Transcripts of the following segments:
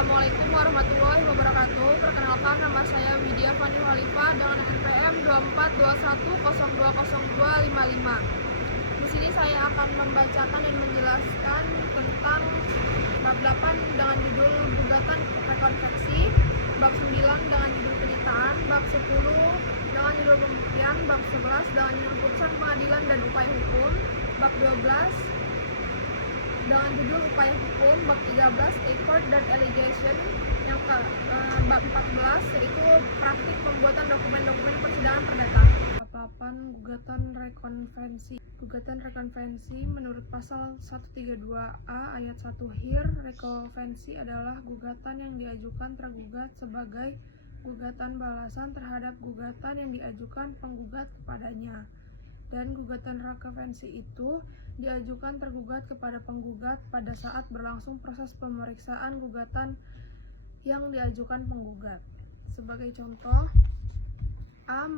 Assalamualaikum warahmatullahi wabarakatuh. Perkenalkan, nama saya Widya Fani Khalifah dengan NPM 2421020255. Di sini saya akan membacakan dan menjelaskan tentang bab 8 dengan judul gugatan rekonveksi, bab 9 dengan judul penyitaan, bab 10 dengan judul pembuktian, bab 11 dengan judul putusan pengadilan dan upaya hukum, bab 12 dengan judul upaya hukum, bab 13 accord dan allegation, bab 14 yaitu praktik pembuatan dokumen-dokumen persidangan perdata. Bab 8 gugatan rekonvensi. Gugatan rekonvensi menurut pasal 132A ayat 1 Hir, rekonvensi adalah gugatan yang diajukan tergugat sebagai gugatan balasan terhadap gugatan yang diajukan penggugat kepadanya. Dan gugatan rekonvensi itu diajukan tergugat kepada penggugat pada saat berlangsung proses pemeriksaan gugatan yang diajukan penggugat. Sebagai contoh, A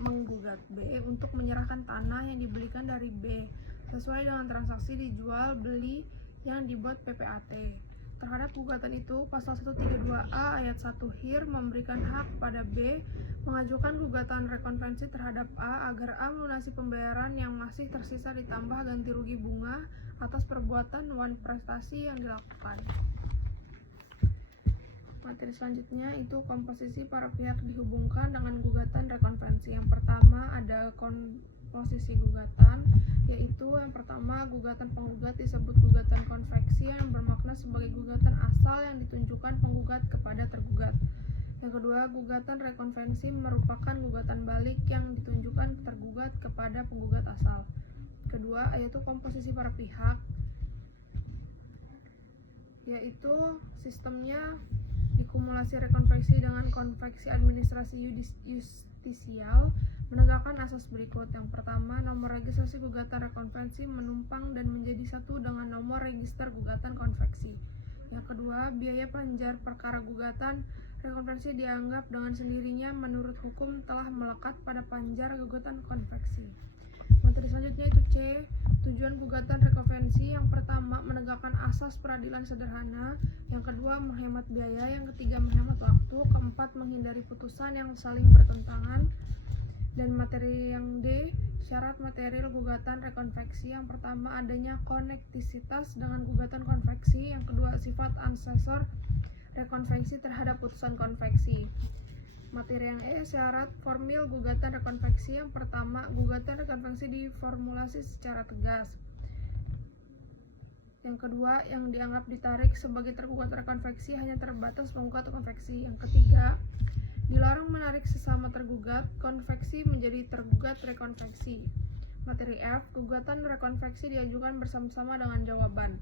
menggugat B untuk menyerahkan tanah yang dibelikan dari B sesuai dengan transaksi dijual beli yang dibuat PPAT. Terhadap gugatan itu, pasal 132A ayat 1 Hir memberikan hak pada B mengajukan gugatan rekonvensi terhadap A agar A melunasi pembayaran yang masih tersisa ditambah ganti rugi bunga atas perbuatan wan prestasi yang dilakukan. Materi selanjutnya itu komposisi para pihak dihubungkan dengan gugatan rekonvensi. Yang pertama ada komposisi gugatan, yaitu yang pertama gugatan penggugat disebut gugatan konveksi yang bermakna sebagai gugatan asal yang ditunjukkan penggugat kepada tergugat. Yang kedua, gugatan rekonvensi merupakan gugatan balik yang ditunjukkan tergugat kepada penggugat asal. Kedua, yaitu komposisi para pihak, yaitu sistemnya dikumulasi rekonveksi dengan konveksi administrasi justisial menegakkan asas berikut. Yang pertama, nomor registrasi gugatan rekonvensi menumpang dan menjadi satu dengan nomor register gugatan konveksi. Yang kedua, biaya panjar perkara gugatan rekonvensi dianggap dengan sendirinya menurut hukum telah melekat pada panjar gugatan konveksi. Materi selanjutnya itu C, tujuan gugatan rekonvensi. Yang pertama, menegakkan asas peradilan sederhana. Yang kedua, menghemat biaya. Yang ketiga, menghemat waktu. Keempat, menghindari putusan yang saling bertentangan. Dan materi yang D, syarat material gugatan rekonveksi. Yang pertama, adanya konektisitas dengan gugatan konveksi. Yang kedua, sifat aksesor rekonveksi terhadap putusan konveksi. Materi yang E, syarat formil gugatan rekonveksi. Yang pertama, gugatan rekonveksi diformulasi secara tegas. Yang kedua, yang dianggap ditarik sebagai tergugat rekonveksi hanya terbatas penggugat konveksi. Yang ketiga, dilarang menarik sesama tergugat konveksi menjadi tergugat rekonveksi. Materi F, gugatan rekonveksi diajukan bersama-sama dengan jawaban.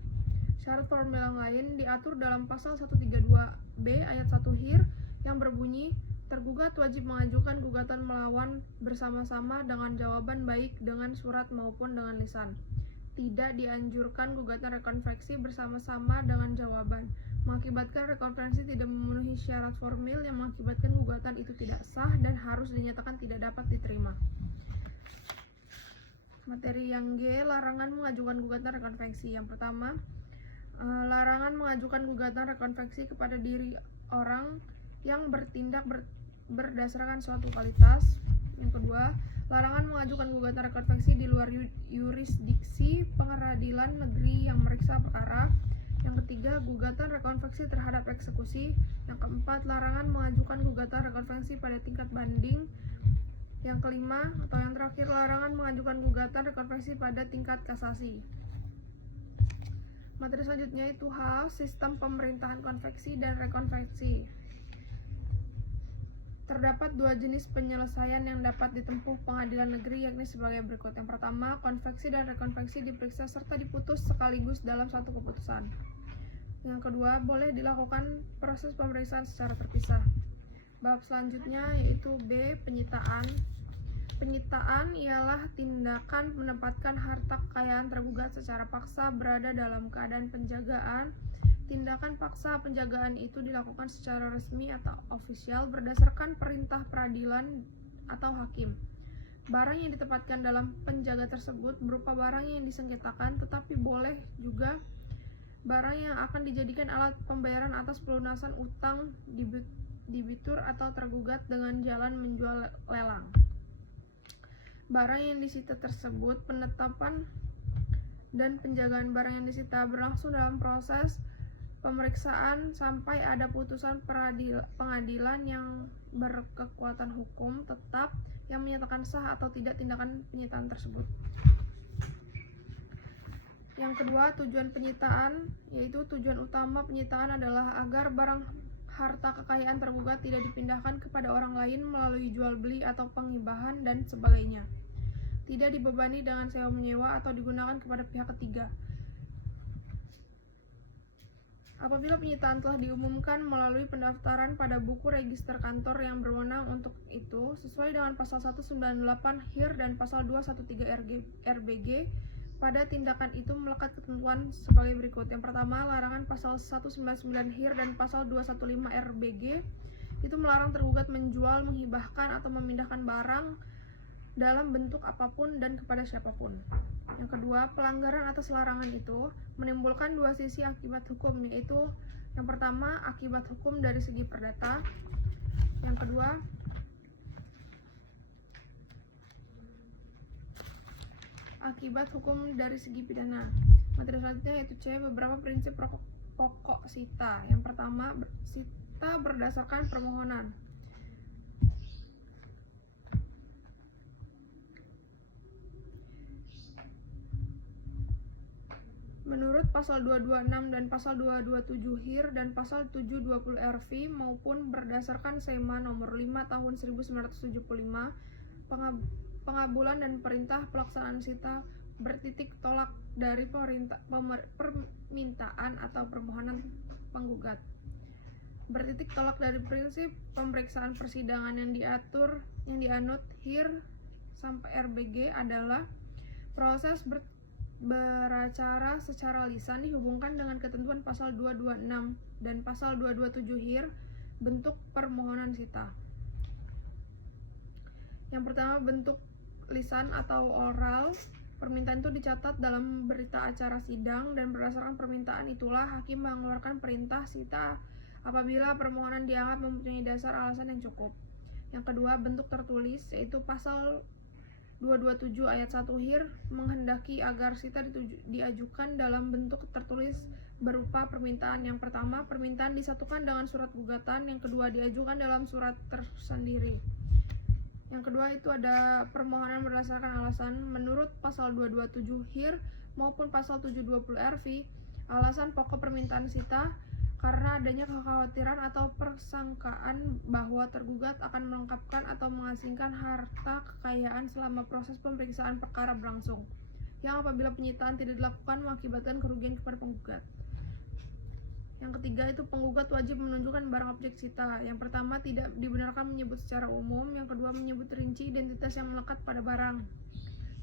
Syarat formil yang lain diatur dalam pasal 132B ayat 1 Hir yang berbunyi tergugat wajib mengajukan gugatan melawan bersama-sama dengan jawaban baik dengan surat maupun dengan lisan. Tidak dianjurkan gugatan rekonveksi bersama-sama dengan jawaban, mengakibatkan rekonveksi tidak memenuhi syarat formil yang mengakibatkan gugatan itu tidak sah dan harus dinyatakan tidak dapat diterima. Materi yang G, larangan mengajukan gugatan rekonveksi. Yang pertama, larangan mengajukan gugatan rekonveksi kepada diri orang yang bertindak berdasarkan suatu kualitas. Yang kedua, larangan mengajukan gugatan rekonveksi di luar yurisdiksi pengadilan negeri yang meriksa perkara. Yang ketiga, gugatan rekonveksi terhadap eksekusi. Yang keempat, larangan mengajukan gugatan rekonveksi pada tingkat banding. Yang kelima, atau yang terakhir, larangan mengajukan gugatan rekonveksi pada tingkat kasasi. Materi selanjutnya itu H, sistem pemerintahan konveksi dan rekonveksi. Terdapat dua jenis penyelesaian yang dapat ditempuh pengadilan negeri, yakni sebagai berikut. Yang pertama, konveksi dan rekonveksi diperiksa serta diputus sekaligus dalam satu keputusan. Yang kedua, boleh dilakukan proses pemeriksaan secara terpisah. Bab selanjutnya yaitu B, penyitaan. Penyitaan ialah tindakan menempatkan harta kekayaan tergugat secara paksa berada dalam keadaan penjagaan. Tindakan paksa penjagaan itu dilakukan secara resmi atau ofisial berdasarkan perintah peradilan atau hakim. Barang yang ditempatkan dalam penjaga tersebut berupa barang yang disengketakan, tetapi boleh juga barang yang akan dijadikan alat pembayaran atas pelunasan utang debitur atau tergugat dengan jalan menjual lelang. Barang yang disita tersebut, penetapan dan penjagaan barang yang disita berlangsung dalam proses pemeriksaan sampai ada putusan pengadilan yang berkekuatan hukum tetap yang menyatakan sah atau tidak tindakan penyitaan tersebut. Yang kedua, tujuan penyitaan, yaitu tujuan utama penyitaan adalah agar barang harta kekayaan tergugat tidak dipindahkan kepada orang lain melalui jual beli atau penghibahan dan sebagainya, tidak dibebani dengan sewa menyewa atau digunakan kepada pihak ketiga. Apabila penyitaan telah diumumkan melalui pendaftaran pada buku register kantor yang berwenang untuk itu, sesuai dengan pasal 198 HIR dan pasal 213 RBG, pada tindakan itu melekat ketentuan sebagai berikut. Yang pertama, larangan pasal 199 HIR dan pasal 215 RBG itu melarang tergugat menjual, menghibahkan, atau memindahkan barang dalam bentuk apapun dan kepada siapapun. Yang kedua, pelanggaran atas larangan itu menimbulkan dua sisi akibat hukum, yaitu yang pertama, akibat hukum dari segi perdata. Yang kedua, akibat hukum dari segi pidana. Materi selanjutnya yaitu C. Beberapa prinsip pokok sita. Yang pertama, sita berdasarkan permohonan. Menurut pasal 226 dan pasal 227 HIR dan pasal 720 RV maupun berdasarkan SEMA nomor 5 tahun 1975, pengabulan dan perintah pelaksanaan sita bertitik tolak dari permintaan atau permohonan penggugat. Bertitik tolak dari prinsip pemeriksaan persidangan yang dianut HIR sampai RBG adalah proses beracara secara lisan dihubungkan dengan ketentuan pasal 226 dan pasal 227 HIR bentuk permohonan sita. Yang pertama, bentuk lisan atau oral. Permintaan itu dicatat dalam berita acara sidang dan berdasarkan permintaan itulah hakim mengeluarkan perintah sita apabila permohonan dianggap mempunyai dasar alasan yang cukup. Yang kedua, bentuk tertulis, yaitu pasal 227 ayat 1 HIR menghendaki agar sita diajukan dalam bentuk tertulis berupa permintaan. Yang pertama, permintaan disatukan dengan surat gugatan. Yang kedua, diajukan dalam surat tersendiri. Yang kedua itu ada permohonan berdasarkan alasan. Menurut pasal 227 HIR maupun pasal 720 RV, alasan pokok permintaan sita karena adanya kekhawatiran atau persangkaan bahwa tergugat akan melengkapkan atau mengasingkan harta kekayaan selama proses pemeriksaan perkara berlangsung, yang apabila penyitaan tidak dilakukan mengakibatkan kerugian kepada penggugat. Yang ketiga itu penggugat wajib menunjukkan barang objek sita. Yang pertama, tidak dibenarkan menyebut secara umum. Yang kedua, menyebut rinci identitas yang melekat pada barang.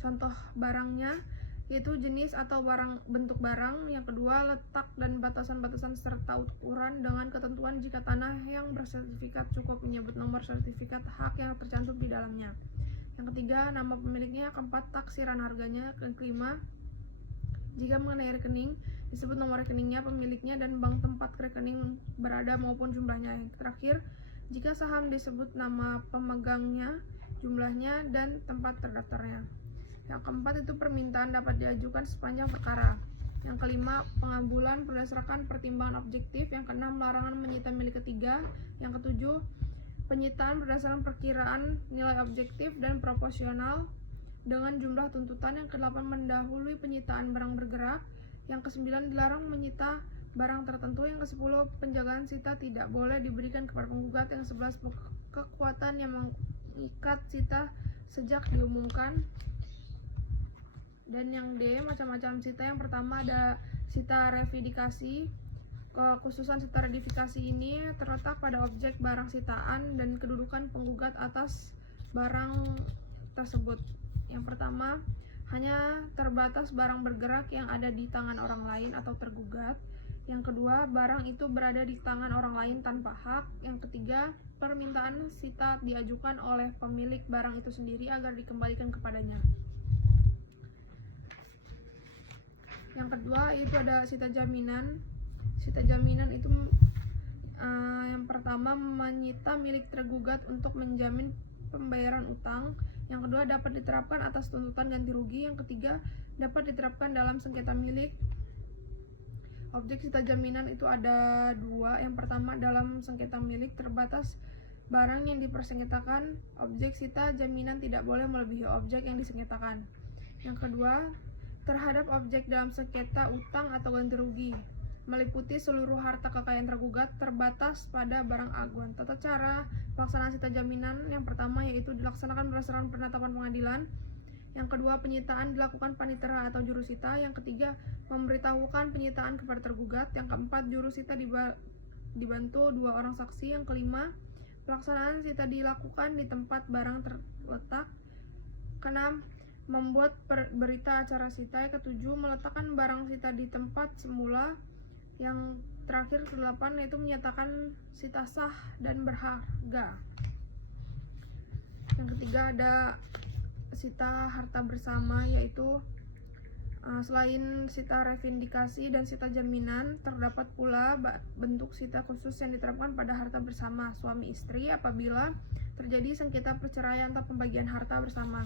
Contoh barangnya yaitu jenis atau bentuk barang. Yang kedua, letak dan batasan-batasan serta ukuran dengan ketentuan jika tanah yang bersertifikat cukup menyebut nomor sertifikat hak yang tercantum di dalamnya. Yang ketiga, nama pemiliknya. Keempat, taksiran harganya. Yang kelima, jika mengenai rekening, disebut nomor rekeningnya, pemiliknya, dan bank tempat rekening berada maupun jumlahnya. Yang terakhir, jika saham disebut nama pemegangnya, jumlahnya, dan tempat terdaftarnya. Yang keempat itu permintaan dapat diajukan sepanjang perkara. Yang kelima, pengabulan berdasarkan pertimbangan objektif. Yang keenam, larangan menyita milik ketiga. Yang ketujuh, penyitaan berdasarkan perkiraan nilai objektif dan proporsional dengan jumlah tuntutan. Yang kedelapan, mendahului penyitaan barang bergerak. Yang kesembilan, dilarang menyita barang tertentu. Yang kesepuluh, penjagaan sita tidak boleh diberikan kepada penggugat. Yang sebelas, kekuatan yang mengikat sita sejak diumumkan. Dan yang D, macam-macam sita. Yang pertama ada sita revidikasi. Kekhususan sita revidikasi ini terletak pada objek barang sitaan dan kedudukan penggugat atas barang tersebut. Yang pertama, hanya terbatas barang bergerak yang ada di tangan orang lain atau tergugat. Yang kedua, barang itu berada di tangan orang lain tanpa hak. Yang ketiga, permintaan sita diajukan oleh pemilik barang itu sendiri agar dikembalikan kepadanya. Yang kedua itu ada sita jaminan. Sita jaminan itu yang pertama menyita milik tergugat untuk menjamin pembayaran utang. Yang kedua dapat diterapkan atas tuntutan ganti rugi. Yang ketiga dapat diterapkan dalam sengketa milik. Objek sita jaminan itu ada dua. Yang pertama dalam sengketa milik terbatas barang yang dipersengketakan. Objek sita jaminan tidak boleh melebihi objek yang disengketakan. Yang kedua terhadap objek dalam sengketa utang atau ganti rugi, meliputi seluruh harta kekayaan tergugat terbatas pada barang aguan. Tata cara pelaksanaan sita jaminan yang pertama yaitu dilaksanakan berdasarkan penetapan pengadilan. Yang kedua penyitaan dilakukan panitera atau jurusita. Yang ketiga memberitahukan penyitaan kepada tergugat. Yang keempat jurusita dibantu 2 orang saksi. Yang kelima pelaksanaan sita dilakukan di tempat barang terletak. Keenam membuat berita acara sita. Yang ketujuh meletakkan barang sita di tempat semula. Yang terakhir ke-8 yaitu menyatakan sita sah dan berharga. Yang ketiga ada sita harta bersama, yaitu selain sita revindikasi dan sita jaminan, terdapat pula bentuk sita khusus yang diterapkan pada harta bersama suami istri apabila terjadi sengketa perceraian atau pembagian harta bersama.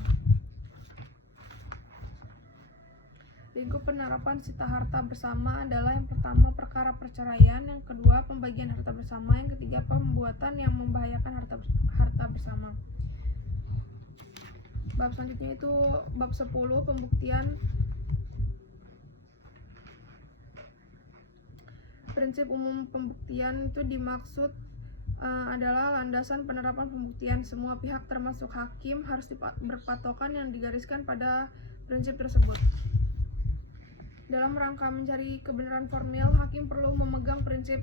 Lingkup penerapan sita harta bersama adalah yang pertama perkara perceraian, yang kedua pembagian harta bersama, yang ketiga pembuatan yang membahayakan harta bersama. Bab selanjutnya itu bab 10 pembuktian. Prinsip umum pembuktian itu dimaksud adalah landasan penerapan pembuktian. Semua pihak termasuk hakim harus berpatokan yang digariskan pada prinsip tersebut. Dalam rangka mencari kebenaran formil, hakim perlu memegang prinsip.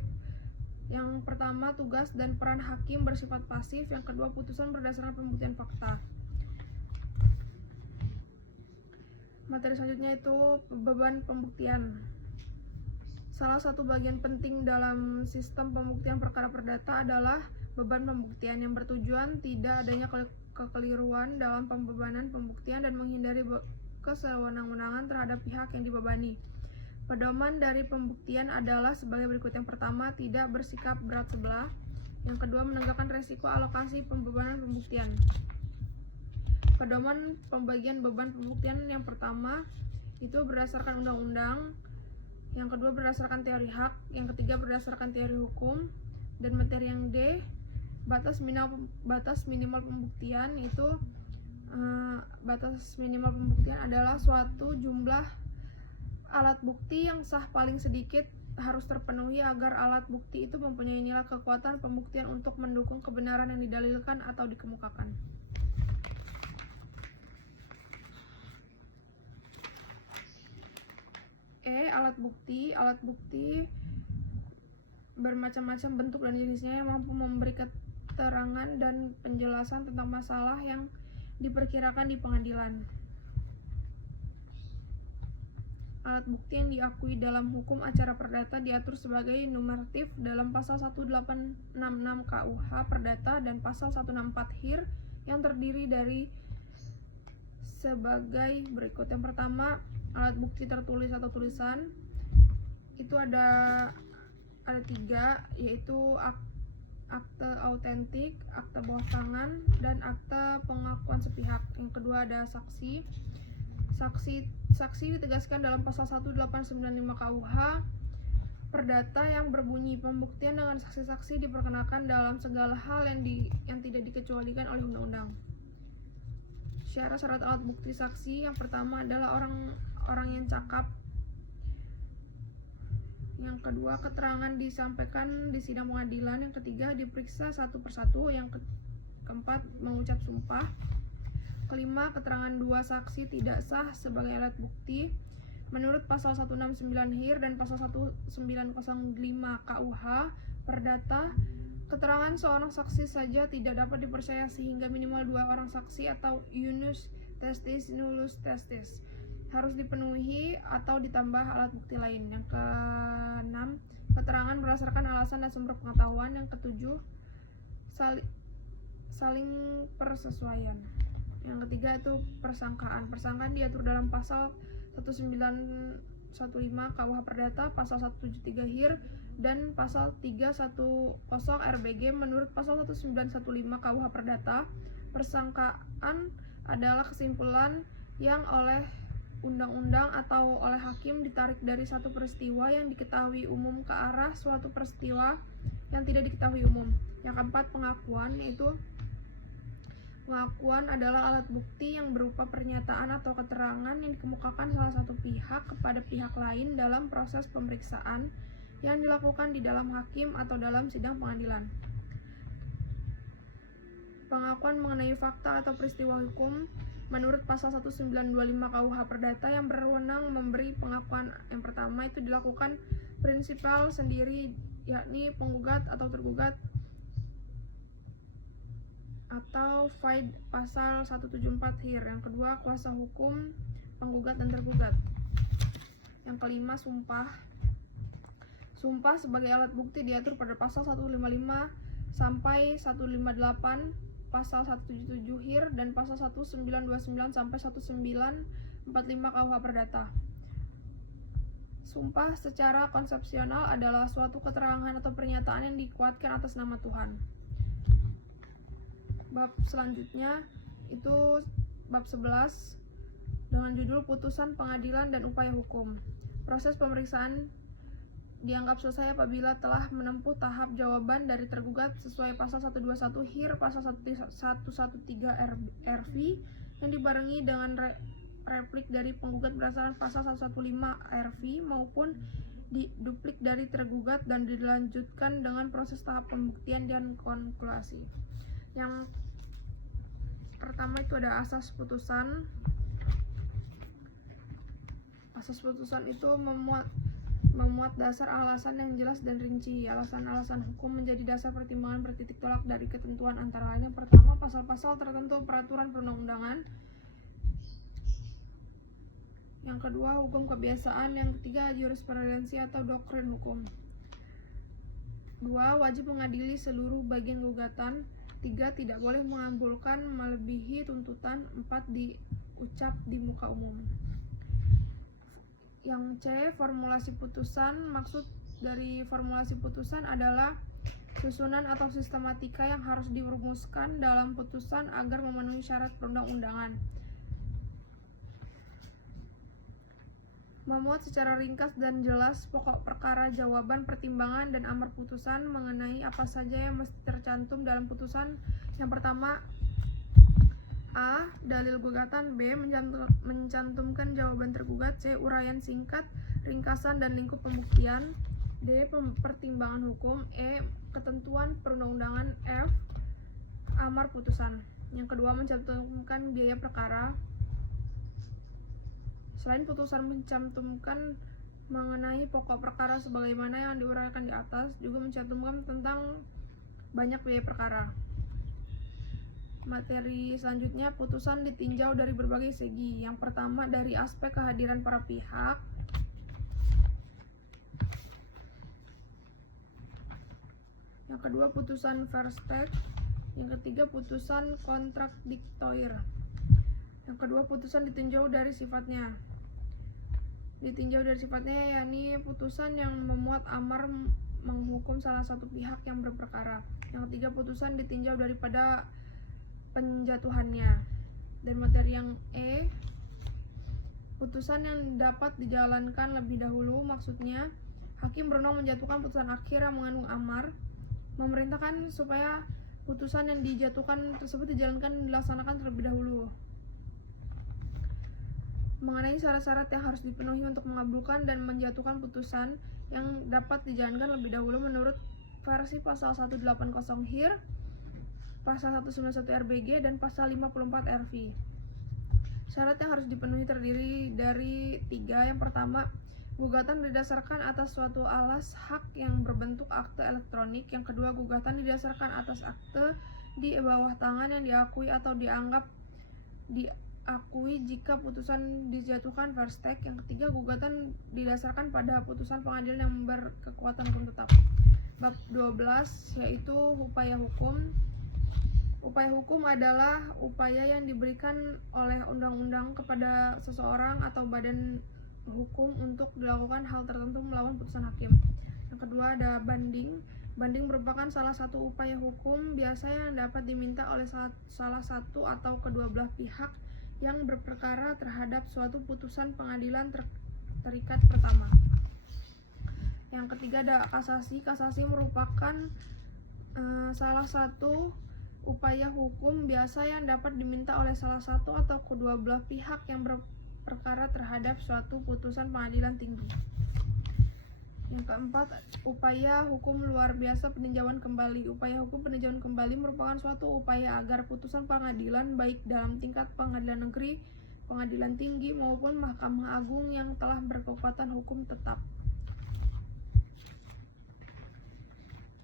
Yang pertama, tugas dan peran hakim bersifat pasif. Yang kedua, putusan berdasarkan pembuktian fakta. Materi selanjutnya itu beban pembuktian. Salah satu bagian penting dalam sistem pembuktian perkara perdata adalah beban pembuktian yang bertujuan tidak adanya kekeliruan dalam pembebanan pembuktian dan menghindari kesewenang-wenangan terhadap pihak yang dibebani. Pedoman dari pembuktian adalah sebagai berikut. Yang pertama, tidak bersikap berat sebelah. Yang kedua, menegakkan resiko alokasi pembebanan pembuktian. Pedoman pembagian beban pembuktian yang pertama itu berdasarkan undang-undang. Yang kedua berdasarkan teori hak. Yang ketiga berdasarkan teori hukum. Dan materi yang D, batas minimal pembuktian itu batas minimal pembuktian adalah suatu jumlah alat bukti yang sah paling sedikit harus terpenuhi agar alat bukti itu mempunyai nilai kekuatan pembuktian untuk mendukung kebenaran yang didalilkan atau dikemukakan. Alat bukti. Alat bukti bermacam-macam bentuk dan jenisnya yang mampu memberi keterangan dan penjelasan tentang masalah yang diperkirakan di pengadilan. Alat bukti yang diakui dalam hukum acara perdata diatur sebagai numeratif dalam pasal 1866 KUH Perdata dan pasal 164 HIR yang terdiri dari sebagai berikut. Yang pertama, alat bukti tertulis atau tulisan. Itu ada 3, yaitu akte autentik, akte bawah tangan, dan akte pengakuan sepihak. Yang kedua ada saksi. Saksi ditegaskan dalam pasal 1895 KUH Perdata yang berbunyi pembuktian dengan saksi-saksi diperkenakan dalam segala hal yang tidak dikecualikan oleh undang-undang. Syarat-syarat alat bukti saksi yang pertama adalah orang yang cakap. Yang kedua, keterangan disampaikan di sidang pengadilan. Yang ketiga, diperiksa satu persatu. Yang keempat, mengucap sumpah. Kelima, keterangan 2 saksi tidak sah sebagai alat bukti menurut pasal 169 HIR dan pasal 1905 KUH Perdata. Keterangan seorang saksi saja tidak dapat dipercaya sehingga minimal 2 orang saksi atau unus testis nullus testis harus dipenuhi atau ditambah alat bukti lain. Yang keenam, keterangan berdasarkan alasan dan sumber pengetahuan. Yang ketujuh, saling persesuaian. Yang ketiga itu persangkaan. Persangkaan diatur dalam pasal 196 KUH Perdata, pasal 173 HIR, dan pasal 310 RBG. Menurut pasal 1915 KUH Perdata, persangkaan adalah kesimpulan yang oleh undang-undang atau oleh hakim ditarik dari satu peristiwa yang diketahui umum ke arah suatu peristiwa yang tidak diketahui umum. Yang keempat, pengakuan, yaitu pengakuan adalah alat bukti yang berupa pernyataan atau keterangan yang dikemukakan salah satu pihak kepada pihak lain dalam proses pemeriksaan yang dilakukan di dalam hakim atau dalam sidang pengadilan. Pengakuan mengenai fakta atau peristiwa hukum menurut pasal 1925 KUH Perdata yang berwenang memberi pengakuan yang pertama itu dilakukan prinsipal sendiri, yakni penggugat atau tergugat, atau FIDE pasal 174 HIR. Yang kedua, kuasa hukum penggugat dan tergugat. Yang kelima, sumpah. Sumpah sebagai alat bukti diatur pada pasal 155 sampai 158, pasal 177 HIR, dan pasal 1929 sampai 1945 KUH Perdata. Sumpah secara konsepsional adalah suatu keterangan atau pernyataan yang dikuatkan atas nama Tuhan. Bab selanjutnya itu bab 11 dengan judul putusan pengadilan dan upaya hukum. Proses pemeriksaan dianggap selesai apabila telah menempuh tahap jawaban dari tergugat sesuai pasal 121 HIR, pasal 113 RV yang dibarengi dengan replik dari penggugat berdasarkan pasal 115 RV maupun duplik dari tergugat, dan dilanjutkan dengan proses tahap pembuktian dan konkludasi. Yang pertama itu ada asas putusan. Asas putusan itu memuat dasar alasan yang jelas dan rinci. Alasan-alasan hukum menjadi dasar pertimbangan bertitik tolak dari ketentuan, antara lain yang pertama, pasal-pasal tertentu peraturan perundang-undangan. Yang kedua, hukum kebiasaan. Yang ketiga, jurisprudensi atau doktrin hukum. 2. Wajib mengadili seluruh bagian gugatan. 3. Tidak boleh mengabulkan melebihi tuntutan. 4. Diucap di muka umum. Yang C, formulasi putusan. Maksud dari formulasi putusan adalah susunan atau sistematika yang harus dirumuskan dalam putusan agar memenuhi syarat perundang-undangan. Memuat secara ringkas dan jelas pokok perkara, jawaban, pertimbangan, dan amar putusan mengenai apa saja yang mesti tercantum dalam putusan. Yang pertama, A. Dalil gugatan. B. Mencantumkan jawaban tergugat. C. Uraian singkat, ringkasan, dan lingkup pembuktian. D. Pertimbangan hukum. E. Ketentuan perundang-undangan. F. Amar putusan. Yang kedua, mencantumkan biaya perkara. Selain putusan mencantumkan mengenai pokok perkara sebagaimana yang diuraikan di atas, juga mencantumkan tentang banyak biaya perkara. Materi selanjutnya, putusan ditinjau dari berbagai segi. Yang pertama, dari aspek kehadiran para pihak. Yang kedua, putusan versteck. Yang ketiga, putusan kontradiktoir. Yang kedua, putusan ditinjau dari sifatnya. Ditinjau dari sifatnya, yakni putusan yang memuat amar menghukum salah satu pihak yang berperkara. Yang ketiga, putusan ditinjau daripada penjatuhannya. Dan materi yang E, putusan yang dapat dijalankan lebih dahulu. Maksudnya, hakim berwenang menjatuhkan putusan akhir yang mengandung amar, memerintahkan supaya putusan yang dijatuhkan tersebut dijalankan dan dilaksanakan terlebih dahulu. Mengenai syarat-syarat yang harus dipenuhi untuk mengabulkan dan menjatuhkan putusan yang dapat dijalankan lebih dahulu menurut versi pasal 180 HIR, pasal 191 RBG, dan pasal 54 RV. Syarat yang harus dipenuhi terdiri dari 3. Yang pertama, gugatan didasarkan atas suatu alas hak yang berbentuk akte elektronik. Yang kedua, gugatan didasarkan atas akte di bawah tangan yang diakui atau dianggap diakui jika putusan dijatuhkan versteck. Yang ketiga, gugatan didasarkan pada putusan pengadilan yang berkekuatan hukum tetap. Bab 12, yaitu upaya hukum. Upaya hukum adalah upaya yang diberikan oleh undang-undang kepada seseorang atau badan hukum untuk dilakukan hal tertentu melawan putusan hakim. Yang kedua ada banding. Banding merupakan salah satu upaya hukum biasa yang dapat diminta oleh salah satu atau kedua belah pihak yang berperkara terhadap suatu putusan pengadilan terikat pertama. Yang ketiga ada kasasi. Kasasi merupakan salah satu upaya hukum biasa yang dapat diminta oleh salah satu atau kedua belah pihak yang berperkara terhadap suatu putusan pengadilan tinggi. Yang keempat, upaya hukum luar biasa peninjauan kembali. Upaya hukum peninjauan kembali merupakan suatu upaya agar putusan pengadilan baik dalam tingkat pengadilan negeri, pengadilan tinggi maupun Mahkamah Agung yang telah berkekuatan hukum tetap.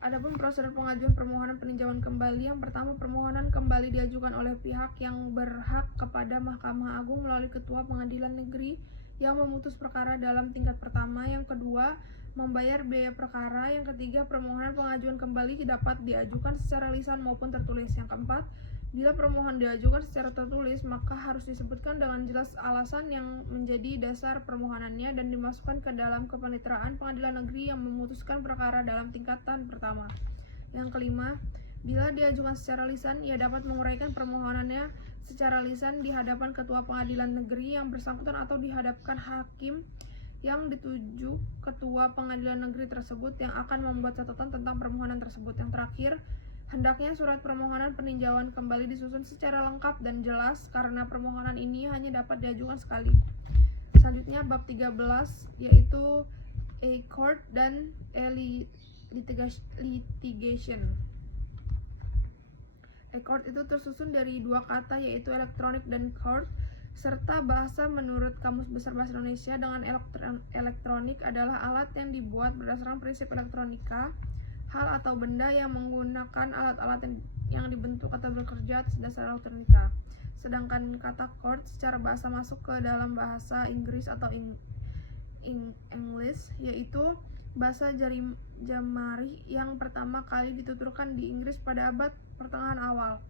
Adapun prosedur pengajuan permohonan peninjauan kembali, yang pertama, permohonan kembali diajukan oleh pihak yang berhak kepada Mahkamah Agung melalui Ketua Pengadilan Negeri yang memutus perkara dalam tingkat pertama. Yang kedua, membayar biaya perkara. Yang ketiga, permohonan pengajuan kembali dapat diajukan secara lisan maupun tertulis. Yang keempat, bila permohonan diajukan secara tertulis, maka harus disebutkan dengan jelas alasan yang menjadi dasar permohonannya dan dimasukkan ke dalam kepaniteraan pengadilan negeri yang memutuskan perkara dalam tingkatan pertama. Yang kelima, bila diajukan secara lisan, ia dapat menguraikan permohonannya secara lisan di hadapan ketua pengadilan negeri yang bersangkutan atau di hadapan hakim yang dituju ketua pengadilan negeri tersebut yang akan membuat catatan tentang permohonan tersebut. Yang terakhir, hendaknya surat permohonan peninjauan kembali disusun secara lengkap dan jelas karena permohonan ini hanya dapat diajukan sekali. Selanjutnya bab 13 yaitu a court dan a litigation. A court itu tersusun dari dua kata yaitu elektronik dan court serta bahasa. Menurut Kamus Besar Bahasa Indonesia, dengan elektronik adalah alat yang dibuat berdasarkan prinsip elektronika, hal atau benda yang menggunakan alat-alat yang dibentuk atau bekerja atas dasar elektronika. Sedangkan kata court secara bahasa masuk ke dalam bahasa Inggris atau English, yaitu bahasa Jamaah yang pertama kali dituturkan di Inggris pada abad pertengahan awal.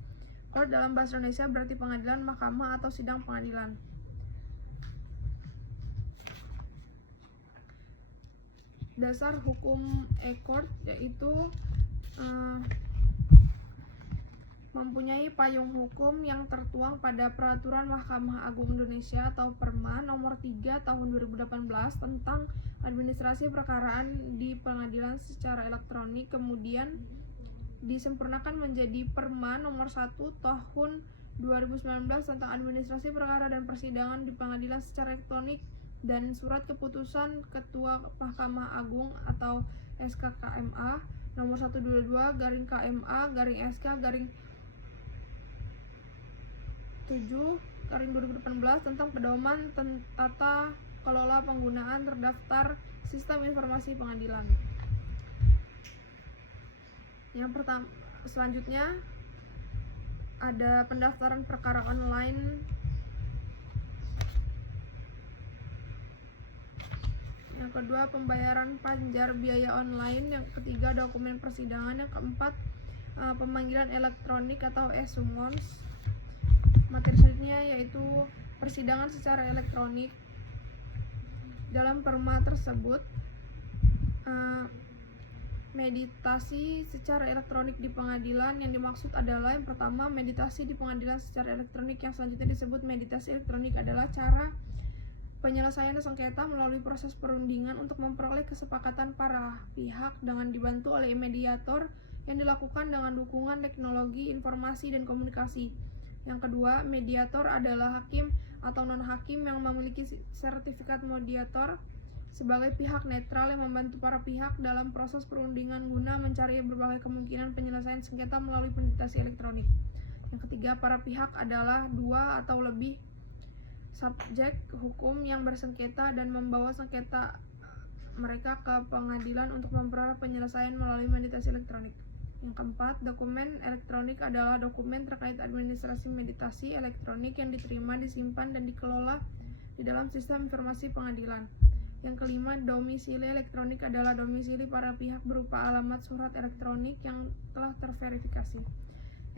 Court dalam bahasa Indonesia berarti pengadilan, mahkamah, atau sidang pengadilan. Dasar hukum court yaitu mempunyai payung hukum yang tertuang pada Peraturan Mahkamah Agung Indonesia atau Perma nomor 3 tahun 2018 tentang administrasi perkaraan di pengadilan secara elektronik, kemudian disempurnakan menjadi Perma nomor 1 tahun 2019 tentang administrasi perkara dan persidangan di pengadilan secara elektronik, dan surat keputusan Ketua Mahkamah Agung atau SKKMA nomor 122/KMA/7/2018 tentang pedoman tata kelola penggunaan terdaftar sistem informasi pengadilan. Yang pertama, selanjutnya ada pendaftaran perkara online. Yang kedua, pembayaran panjar biaya online. Yang ketiga, dokumen persidangan. Yang keempat, pemanggilan elektronik atau e-summons. Materi selanjutnya yaitu persidangan secara elektronik. Dalam Perma tersebut, meditasi secara elektronik di pengadilan yang dimaksud adalah yang pertama, meditasi di pengadilan secara elektronik. Yang selanjutnya disebut meditasi elektronik adalah cara penyelesaian sengketa melalui proses perundingan untuk memperoleh kesepakatan para pihak dengan dibantu oleh mediator yang dilakukan dengan dukungan teknologi informasi dan komunikasi. Yang kedua, mediator adalah hakim atau non-hakim yang memiliki sertifikat mediator sebagai pihak netral yang membantu para pihak dalam proses perundingan guna mencari berbagai kemungkinan penyelesaian sengketa melalui meditasi elektronik. Yang ketiga, para pihak adalah dua atau lebih subjek hukum yang bersengketa dan membawa sengketa mereka ke pengadilan untuk memperoleh penyelesaian melalui meditasi elektronik. Yang keempat, dokumen elektronik adalah dokumen terkait administrasi meditasi elektronik yang diterima, disimpan, dan dikelola di dalam sistem informasi pengadilan. Yang kelima, domisili elektronik adalah domisili para pihak berupa alamat surat elektronik yang telah terverifikasi.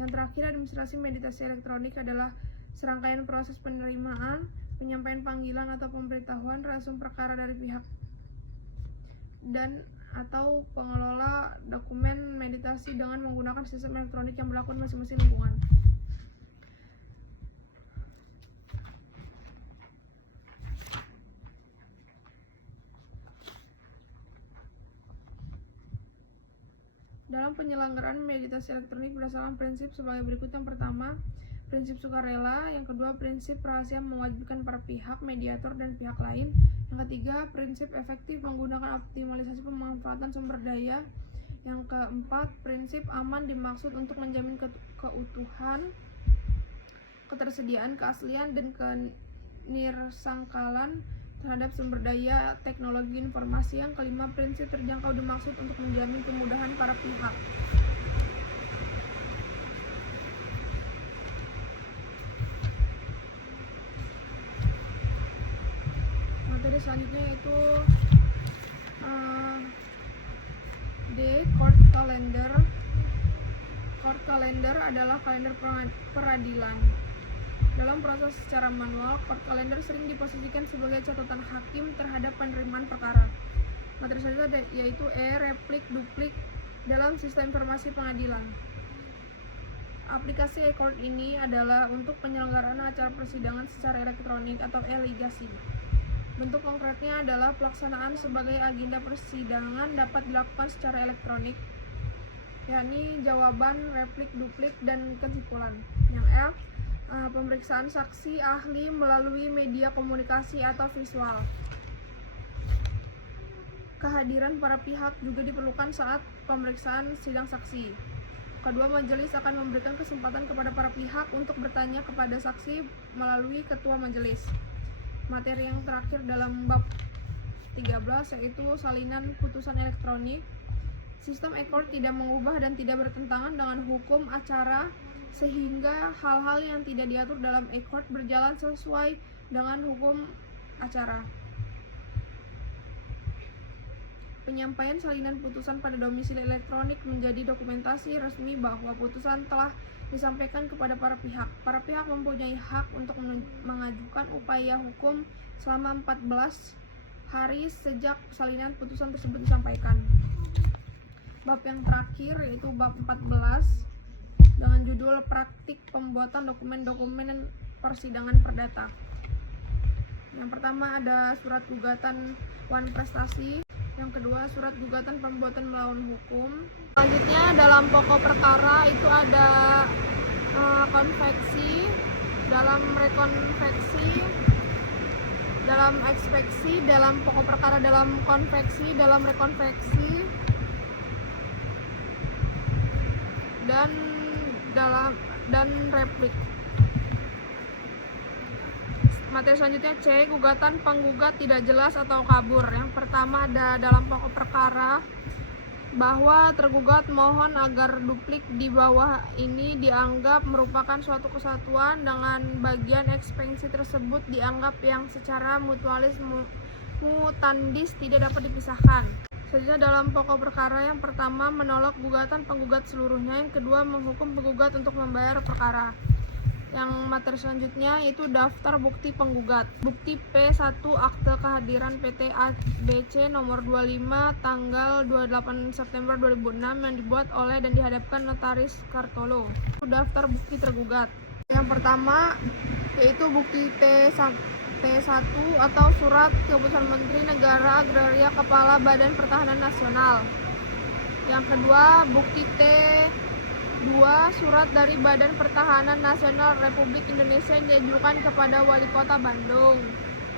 Yang terakhir, administrasi meditasi elektronik adalah serangkaian proses penerimaan, penyampaian panggilan atau pemberitahuan reasum perkara dari pihak dan atau pengelola dokumen meditasi dengan menggunakan sistem elektronik yang berlaku di masing-masing lingkungan. Dalam penyelenggaraan meditasi elektronik berdasarkan prinsip sebagai berikut. Yang pertama, prinsip sukarela. Yang kedua, prinsip rahasia mewajibkan para pihak, mediator, dan pihak lain. Yang ketiga, prinsip efektif menggunakan optimalisasi pemanfaatan sumber daya. Yang keempat, prinsip aman dimaksud untuk menjamin keutuhan, ketersediaan, keaslian, dan kenirsangkalan terhadap sumber daya teknologi informasi. Yang kelima, prinsip terjangkau dimaksud untuk menjamin kemudahan para pihak. Materi selanjutnya yaitu D. Court Calendar. Court Calendar adalah kalender peradilan. Dalam proses secara manual, court calendar sering diposisikan sebagai catatan hakim terhadap penerimaan perkara. Materi selanjutnya yaitu E. Replik duplik dalam sistem informasi pengadilan. Aplikasi e-court ini adalah untuk penyelenggaraan acara persidangan secara elektronik atau e-ligasi. Bentuk konkretnya adalah pelaksanaan sebagai agenda persidangan dapat dilakukan secara elektronik, yakni jawaban, replik, duplik, dan kesimpulan. Yang F. Pemeriksaan saksi ahli melalui media komunikasi atau visual. Kehadiran para pihak juga diperlukan saat pemeriksaan sidang saksi. Kedua, majelis akan memberikan kesempatan kepada para pihak untuk bertanya kepada saksi melalui ketua majelis. Materi yang terakhir dalam bab 13 yaitu salinan putusan elektronik. Sistem e-court tidak mengubah dan tidak bertentangan dengan hukum acara, sehingga hal-hal yang tidak diatur dalam e-court berjalan sesuai dengan hukum acara. Penyampaian salinan putusan pada domisili elektronik menjadi dokumentasi resmi bahwa putusan telah disampaikan kepada para pihak. Para pihak mempunyai hak untuk mengajukan upaya hukum selama 14 hari sejak salinan putusan tersebut disampaikan. Bab yang terakhir yaitu bab 14 dengan judul praktik pembuatan dokumen-dokumen persidangan perdata. Yang pertama ada surat gugatan wan prestasi, yang kedua surat gugatan pembuatan melawan hukum. Selanjutnya dalam pokok perkara itu ada konveksi, dalam rekonveksi, dalam ekspeksi, dalam pokok perkara, dalam konveksi, dalam rekonveksi, dan replik. Materi selanjutnya C. Gugatan penggugat tidak jelas atau kabur. Yang pertama ada dalam pokok perkara bahwa tergugat mohon agar duplik di bawah ini dianggap merupakan suatu kesatuan dengan bagian ekspansi tersebut dianggap yang secara mutualis mutandis tidak dapat dipisahkan. Selanjutnya dalam pokok perkara yang pertama menolak gugatan penggugat seluruhnya, yang kedua menghukum penggugat untuk membayar perkara. Yang materi selanjutnya yaitu daftar bukti penggugat. Bukti P1 akte kehadiran PT ABC nomor 25 tanggal 28 September 2006 yang dibuat oleh dan dihadapkan Notaris Kartolo. Daftar bukti tergugat. Yang pertama yaitu bukti T1 atau surat keputusan Menteri Negara Agraria Kepala Badan Pertahanan Nasional. Yang kedua bukti T2 surat dari Badan Pertahanan Nasional Republik Indonesia yang diajukan kepada Wali Kota Bandung.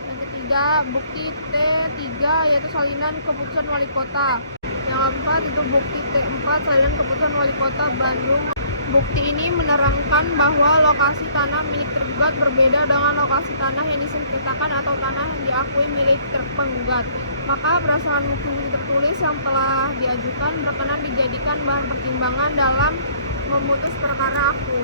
Yang ketiga bukti T3 yaitu salinan keputusan Wali Kota. Yang keempat itu bukti T4 salinan keputusan Wali Kota Bandung. Bukti ini menerangkan bahwa lokasi tanah milik tergugat berbeda dengan lokasi tanah yang disengketakan atau tanah yang diakui milik penggugat. Maka berdasarkan bukti tertulis yang telah diajukan berkenan dijadikan bahan pertimbangan dalam memutus perkara aku.